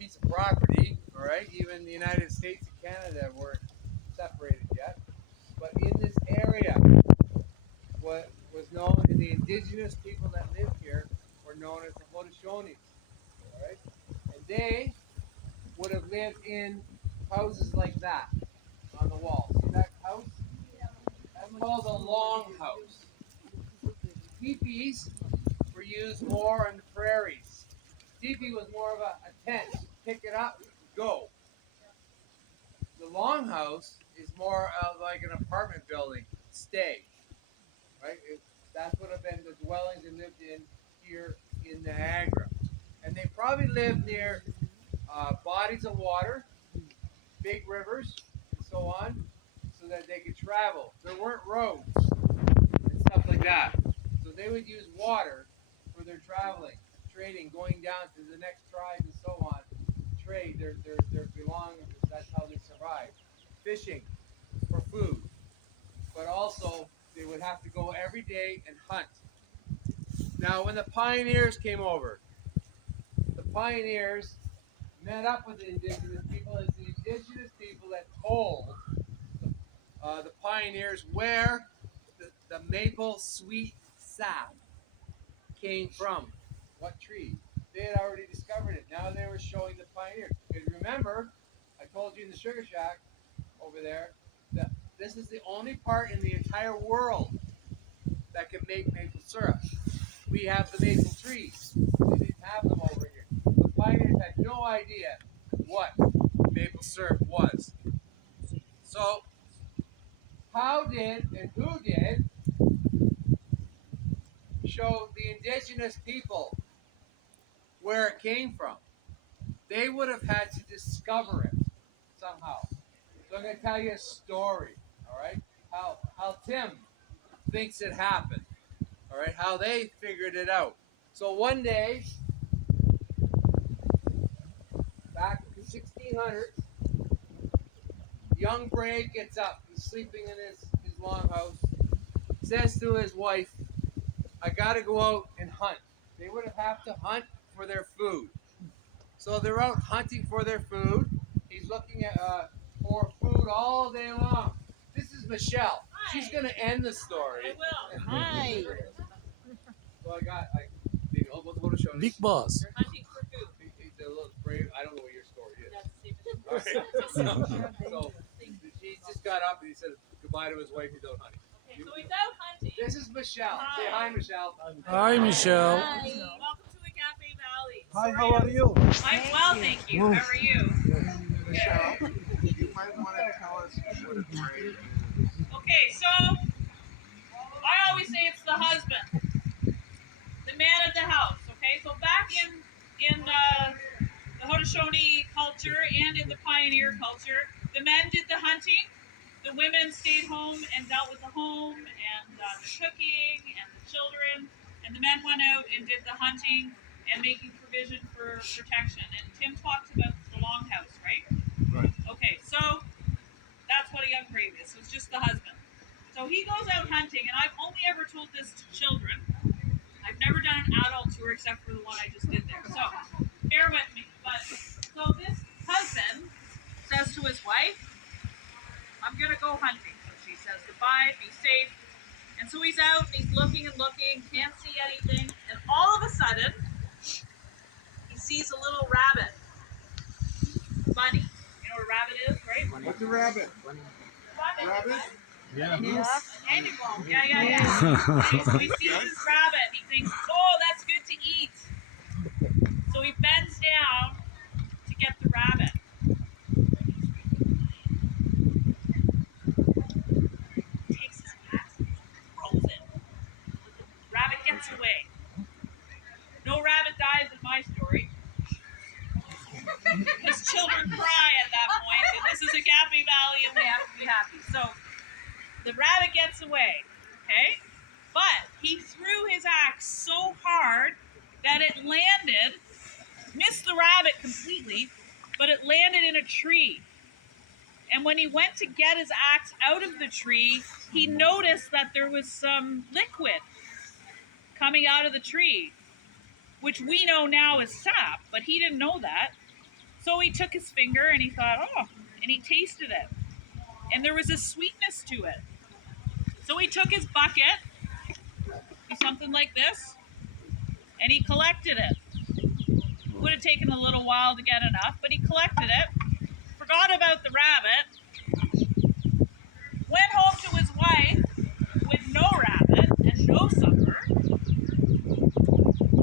piece of property, all right? Even the United States and Canada weren't separated yet. But in this area, what was known, and the indigenous people that lived here were known as the Hottentots, all right? And they would have lived in houses like that on the wall. See that house? That's called a long house. Teepees were used more on the prairies. Teepee was more of a tent. Pick it up, go. The longhouse is more of like an apartment building. Stay, right? That would have been the dwellings they lived in here in Niagara. And they probably lived near bodies of water, big rivers, and so on, so that they could travel. There weren't roads and stuff like that. So they would use water for their traveling, trading, going down to the next tribe and so on. Trade their belongings. That's how they survived. Fishing for food, but also they would have to go every day and hunt. Now, when the pioneers came over, the pioneers met up with the indigenous people as the indigenous people that told the pioneers where the maple sweet sap came from, what tree. They had already discovered it. Now they were showing the pioneers. Because remember, I told you in the sugar shack over there that this is the only part in the entire world that can make maple syrup. We have the maple trees. They didn't have them over here. The pioneers had no idea what maple syrup was. So, how did and who did show the indigenous people where it came from? They would have had to discover it somehow. So I'm going to tell you a story, all right? How Tim thinks it happened, all right? How they figured it out. So one day, back in the 1600s, young Bray gets up. He's sleeping in his longhouse. Says to his wife, I got to go out and hunt. They would have to hunt for their food. So they're out hunting for their food. He's looking at for food all day long. This is Michelle. Hi. She's going to end the story. I will. Hi. So maybe I'll go to show Big boss. You're hunting for food. He's a little brave. I don't know what your story is. That's the All right. So he just got up and he said goodbye to his wife. He's out hunting. Okay, so he's out hunting. This is Michelle. Hi. Say hi, Michelle. Hi, Michelle. Hi. Welcome to the Cafe Valley. Hi, how are you? I'm well, thank you. How are you? Michelle, you might want to tell us what a braid is. Okay, so I always say it's the husband, the man of the house. Okay, so back in the Haudenosaunee culture and in the pioneer culture, the men did the hunting, the women stayed home and dealt with the home and the cooking and the children, and the men went out and did the hunting and making provision for protection. And Tim talked about the longhouse, right? Right. Okay, so that's what a young brave is. So it's just the husband. So he goes out hunting, and I've only ever told this to children. I've never done an adult tour except for the one I just did there. So bear with me. But so this husband says to his wife, I'm gonna go hunting. So she says goodbye, be safe. And so he's out and he's looking and looking, can't see anything, and all of a sudden he sees a little rabbit. Bunny. You know what a rabbit is, right? What's a rabbit? Rabbit? Yeah. Yeah. So he sees this rabbit. He thinks, oh, that's good to eat. So he bends down to get the rabbit. Takes his axe, rolls it. Rabbit gets away. No rabbit dies in my story. Because children cry at that point, and this is a Gappy Valley, and we have to be happy. So the rabbit gets away, okay? But he threw his axe so hard that it landed, missed the rabbit completely, but it landed in a tree. And when he went to get his axe out of the tree, he noticed that there was some liquid coming out of the tree, which we know now is sap, but he didn't know that. So he took his finger and he thought, oh, and he tasted it. And there was a sweetness to it. So he took his bucket, something like this, and he collected it. Would have taken a little while to get enough, but he collected it, forgot about the rabbit, went home to his wife with no rabbit and no supper,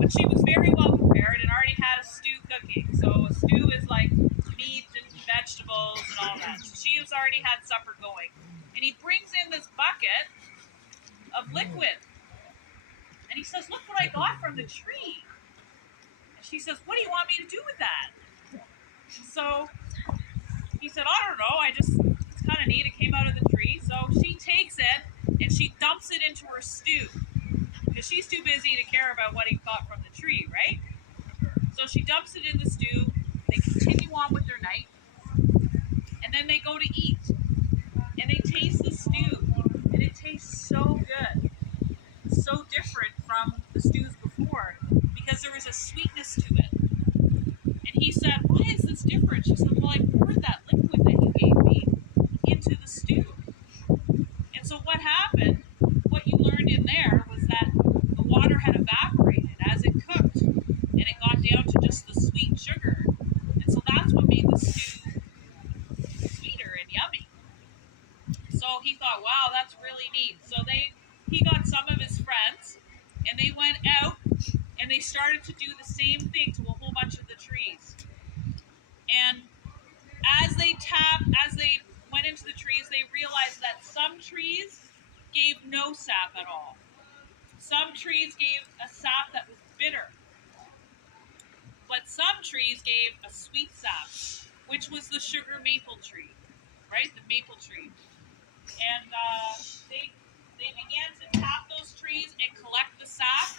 but she was very well prepared and already had a stew cooking. So a stew is like meat and vegetables and all that. So she has already had supper going. And he brings in this bucket of liquid. And he says, look what I got from the tree. And she says, what do you want me to do with that? So he said, I don't know. It's kind of neat. It came out of the tree. So she takes it and she dumps it into her stew. Because she's too busy to care about what he got from the tree, right? So she dumps it in the stew. They continue on with their night. And then they go to eat. And they taste the stew. And it tastes so good. So different from the stews before because there was a sweetness to it. And he said, why is this different? She said, well, I poured that liquid that you gave me into the stew. And so what happened, what you learned in there was that the water had evaporated as it cooked and it got down to just the sweet sugar. And so that's what made the stew sweeter and yummy. So he thought, wow, that's really neat. So he got some of his friends and they went out and they started to do the same thing to a whole bunch of the trees. And as they went into the trees, they realized that some trees gave no sap at all. Some trees gave a sap that was bitter. But some trees gave a sweet sap, which was the sugar maple tree, right? The maple tree. And they began to tap those trees and collect the sap,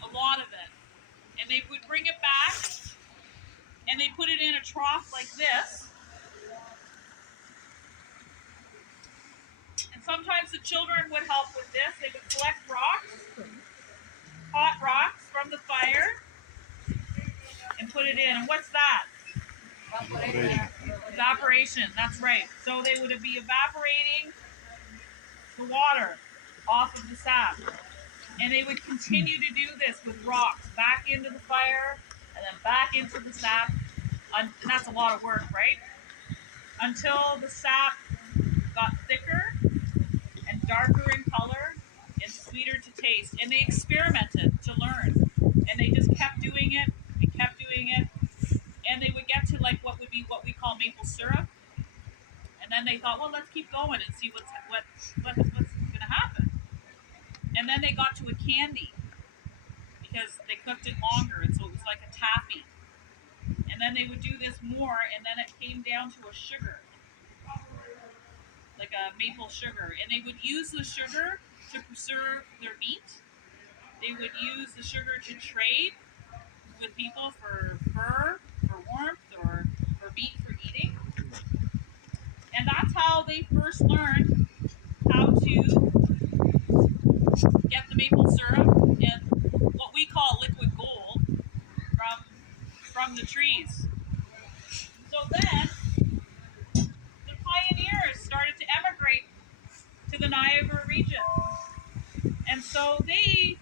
a lot of it. And they would bring it back, and they put it in a trough like this. And sometimes the children would help with this. They would collect rocks, hot rocks from the fire, and put it in. And what's that? Evaporation, that's right. So they would be evaporating the water off of the sap. And they would continue to do this with rocks, back into the fire, and then back into the sap. And that's a lot of work, right? Until the sap got thicker and darker in color and sweeter to taste. And they experimented to learn. And they just kept doing it and kept doing it. And they would get to like what we call maple syrup. And then they thought, well, let's keep going and see what's going to happen. And then they got to a candy because they cooked it longer, and so it was like a taffy. And then they would do this more, and then it came down to a sugar, like a maple sugar. And they would use the sugar to preserve their meat. They would use the sugar to trade with people for fur, for warmth, or for meat for eating. And that's how they first learned how to get the maple syrup and what we call liquid gold from the trees. So then the pioneers started to emigrate to the Niagara region. And so they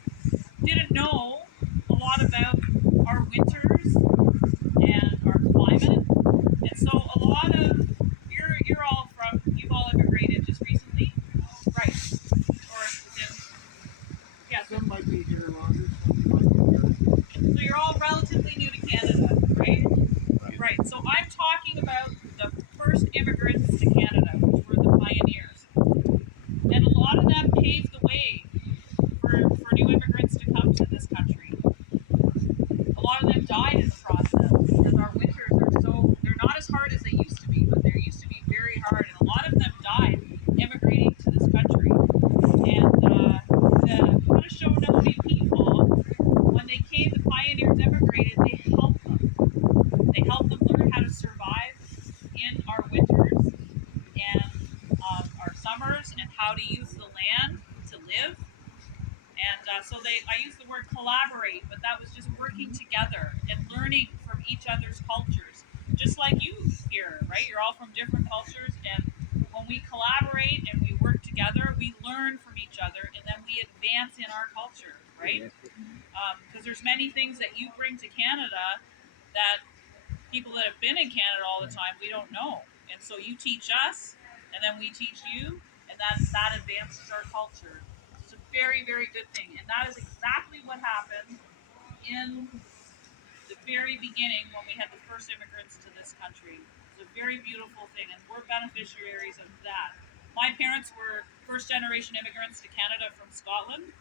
didn't know a lot about our winters and our climate. And so a lot of you've all immigrated just recently, right? Or yes. Some might be here longer, some might be here. So you're all relatively new to Canada, right? Right. So I'm talking about the first immigrants to Canada, which were the pioneers. And a lot of them paved the way for new immigrants to come to this country. A lot of them died in the process because our winters they're not as hard as they used to be, but they used to be very hard. And a lot of them died immigrating to this country. And the Haudenosaunee people, when they came, the pioneers immigrated, they helped them. They helped them learn how to survive in our winters and our summers and how to use the land to live. And so I use the word collaborate, but that was just working together and learning from each other's cultures. just like you here, right? You're all from different cultures, and when we collaborate and we work together, we learn from each other, and then we advance in our culture, right? Because there's many things that you bring to Canada that people that have been in Canada all the time, we don't know. And so you teach us, and then we teach you, and that advances our culture. It's a very, very good thing. And that is exactly what happened in the very beginning when we had the first immigrants to this country. It's a very beautiful thing, and we're beneficiaries of that. My parents were first generation immigrants to Canada from Scotland,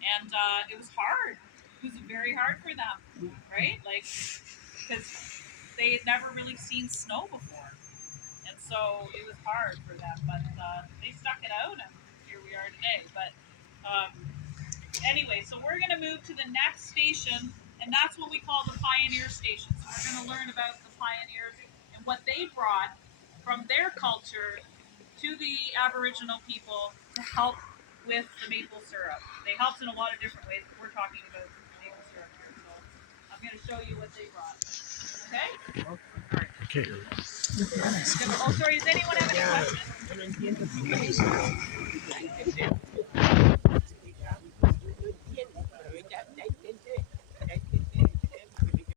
and it was hard. It was very hard for them, right? Like, because they had never really seen snow before, and so it was hard for them. But they stuck it out, and here we are today. But anyway, so we're going to move to the next station, and that's what we call the pioneer station. So we're going to learn about the pioneers and what they brought from their culture to the Aboriginal people to help with the maple syrup. They helped in a lot of different ways, but we're talking about maple syrup here. So I'm going to show you what they brought. Okay? Okay. Oh, sorry. Does anyone have any questions?